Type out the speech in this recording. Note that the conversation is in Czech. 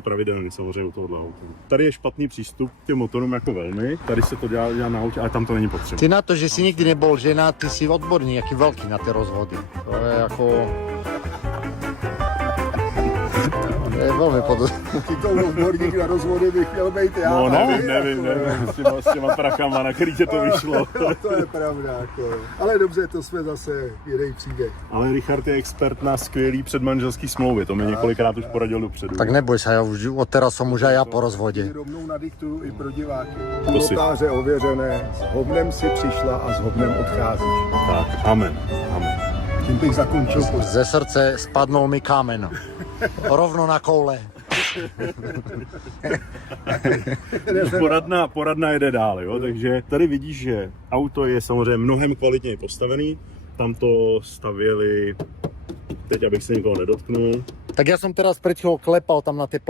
pravidelně samozřejmě u tohohle auta. Tady je špatný přístup k těm motorům jako velmi, tady se to dělá na autě, ale tam to není potřeba. Ty na to, že si nikdy nebol žena, ty si odborník, jaký velký na ty rozvody. To je jako... To je velmi podle. Ty odborník na rozvody bych měl být já. No, nevím, s těma prachama, na který tě to vyšlo. To je pravda, jako. Ale dobře, to jsme zase jiný příběh. Ale Richard je expert na skvělý předmanželský smlouvy, to mi několikrát už poradil dopředu. Tak neboj se, od teraz som už aj ja po rozvode. Rovnou nadiktuju i pro diváky. To si. Notáře ověřené, s hovnem si přišla a s hovnem odcházíš. Tak, amen. Tím bych zakončil. Ze srdce spadnul mi kámen. Rovno na koule. Poradna jede dál, jo? Takže tady vidíš, že auto je samozřejmě mnohem kvalitněji postavený. Tam to stavěli, teď abych se nikoho nedotknul. Tak ja som teraz pred chvíľou klepal tam na tie